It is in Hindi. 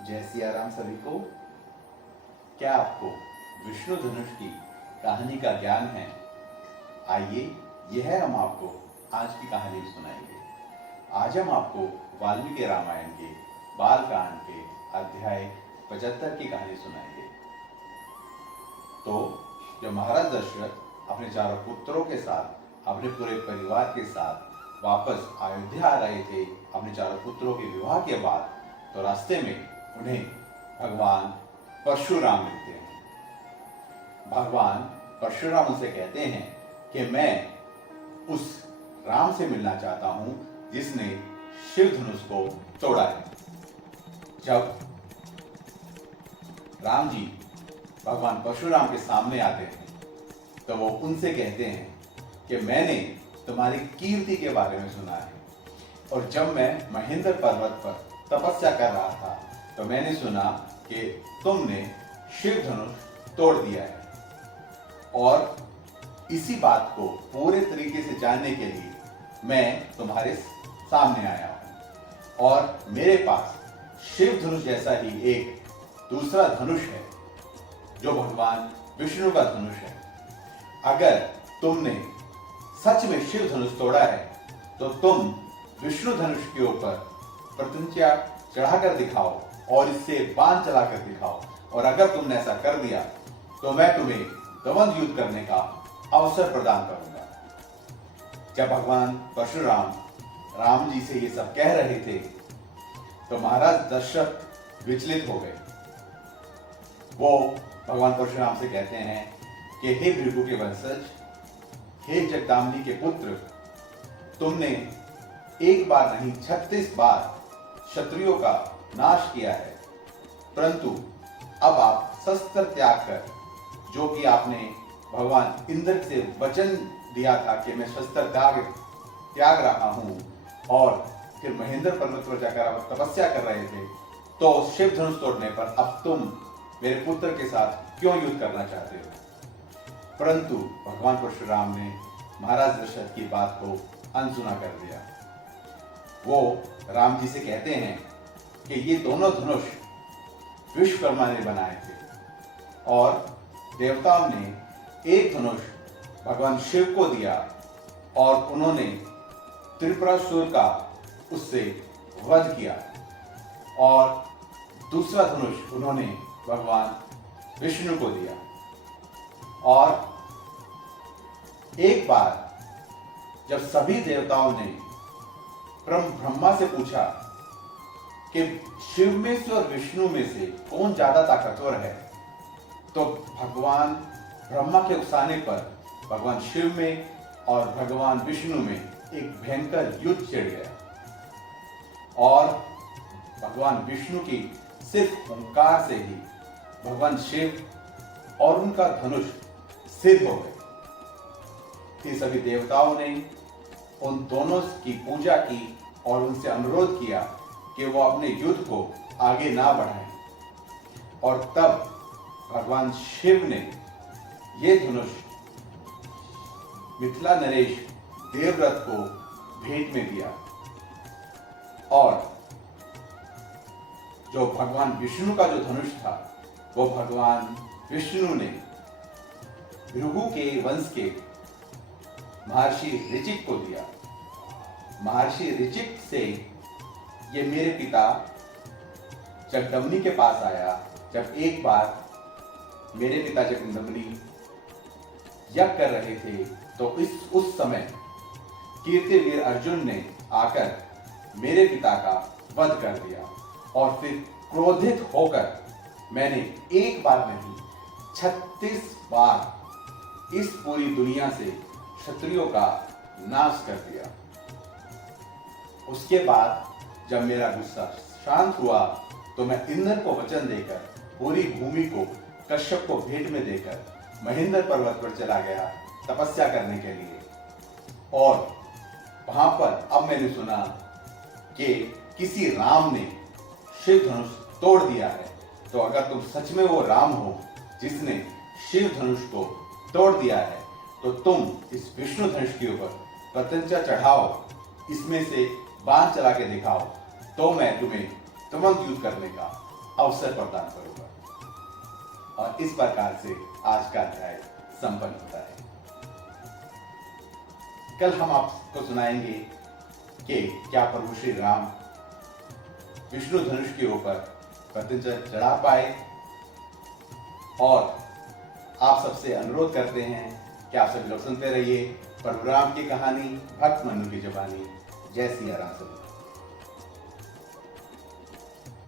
जय सिया राम सभी को। क्या आपको विष्णु धनुष की कहानी का ज्ञान है? आइए, यह हम आपको आज की कहानी सुनाएंगे। आज हम आपको वाल्मीकि रामायण के बालकांड के अध्याय 75 की कहानी सुनाएंगे। तो जब महाराज दशरथ अपने चारों पुत्रों के साथ, अपने पूरे परिवार के साथ वापस अयोध्या आ रहे थे अपने चारों पुत्रों के विवाह के बाद, तो रास्ते में उन्हें भगवान परशुराम मिलते हैं। भगवान परशुराम उनसे कहते हैं कि मैं उस राम से मिलना चाहता हूं जिसने शिव धनुष को तोड़ा है। जब राम जी भगवान परशुराम के सामने आते हैं तो वो उनसे कहते हैं कि मैंने तुम्हारी कीर्ति के बारे में सुना है, और जब मैं महेंद्र पर्वत पर तपस्या कर रहा था तो मैंने सुना कि तुमने शिव धनुष तोड़ दिया है, और इसी बात को पूरे तरीके से जानने के लिए मैं तुम्हारे सामने आया हूं। और मेरे पास शिव धनुष जैसा ही एक दूसरा धनुष है जो भगवान विष्णु का धनुष है। अगर तुमने सच में शिव धनुष तोड़ा है तो तुम विष्णु धनुष के ऊपर प्रतिज्ञा चढ़ाकर दिखाओ और इससे बाण चलाकर दिखाओ, और अगर तुमने ऐसा कर दिया तो मैं तुम्हें द्वंद्व युद्ध करने का अवसर प्रदान करूंगा। जब भगवान परशुराम राम जी से ये सब कह रहे थे तो महाराज दशरथ विचलित हो गए। वो भगवान परशुराम से कहते हैं कि हे भृगु के वंशज, हे जगदामिनी के पुत्र, तुमने एक बार नहीं 36 बार क्षत्रियों का नाश किया है, परंतु अब आप शस्त्र त्याग कर, जो कि आपने भगवान इंद्र से वचन दिया था कि मैं शस्त्र त्याग रहा हूं, और फिर महेंद्र पर्वत पर जाकर आप तपस्या कर रहे थे, तो शिव धनुष तोड़ने पर अब तुम मेरे पुत्र के साथ क्यों युद्ध करना चाहते हो? परंतु भगवान परशुराम ने महाराज दशरथ की बात को अनसुना कर दिया। वो राम जी से कहते हैं कि ये दोनों धनुष विश्वकर्मा ने बनाए थे, और देवताओं ने एक धनुष भगवान शिव को दिया और उन्होंने त्रिपुरासुर का उससे वध किया, और दूसरा धनुष उन्होंने भगवान विष्णु को दिया। और एक बार जब सभी देवताओं ने ब्रह्मा से पूछा कि शिव में से और विष्णु में से कौन ज्यादा ताकतवर है, तो भगवान ब्रह्मा के उकसाने पर भगवान शिव में और भगवान विष्णु में एक भयंकर युद्ध छिड़ गया, और भगवान विष्णु की सिर्फ ओंकार से ही भगवान शिव और उनका धनुष सिद्ध हो गए। फिर सभी देवताओं ने उन दोनों की पूजा की और उनसे अनुरोध किया कि वो अपने युद्ध को आगे ना बढ़ाएं, और तब भगवान शिव ने ये धनुष मिथिला नरेश देवव्रत को भेंट में दिया, और जो भगवान विष्णु का जो धनुष था वो भगवान विष्णु ने भृगु के वंश के महर्षि ऋचिक को दिया। महर्षि ऋचिक से ये मेरे पिता जगदम्बनी के पास आया, जब एक बार मेरे पिता जगदम्बनी यज्ञ कर रहे थे, तो उस समय कीर्तिवीर अर्जुन ने आकर मेरे पिता का वध कर दिया, और फिर क्रोधित होकर मैंने एक बार नहीं 36 बार इस पूरी दुनिया से क्षत्रियों का नाश कर दिया। उसके बाद जब मेरा गुस्सा शांत हुआ तो मैं इंद्र को वचन देकर पूरी भूमि को कश्यप को भेंट में देकर महेंद्र पर्वत पर चला गया तपस्या करने के लिए, और वहां पर अब मैंने सुना कि किसी राम ने शिव धनुष तोड़ दिया है। तो अगर तुम सच में वो राम हो जिसने शिव धनुष को तोड़ दिया है, तो तुम इस विष्णु धनुष के ऊपर प्रतिज्ञा चढ़ाओ, इसमें से बाण चला के दिखाओ, तो मैं तुम्हें तुरंत युद्ध करने का अवसर प्रदान करूंगा। और इस प्रकार से आज का अध्याय संपन्न होता है। कल हम आपको सुनाएंगे कि क्या प्रभु श्री राम विष्णु धनुष के ऊपर पतंजलि चढ़ा पाए। और आप सबसे अनुरोध करते हैं कि आप सभी लोग सुनते रहिए प्रभु राम की कहानी भक्त मनु की जुबानी। जय सिया राम।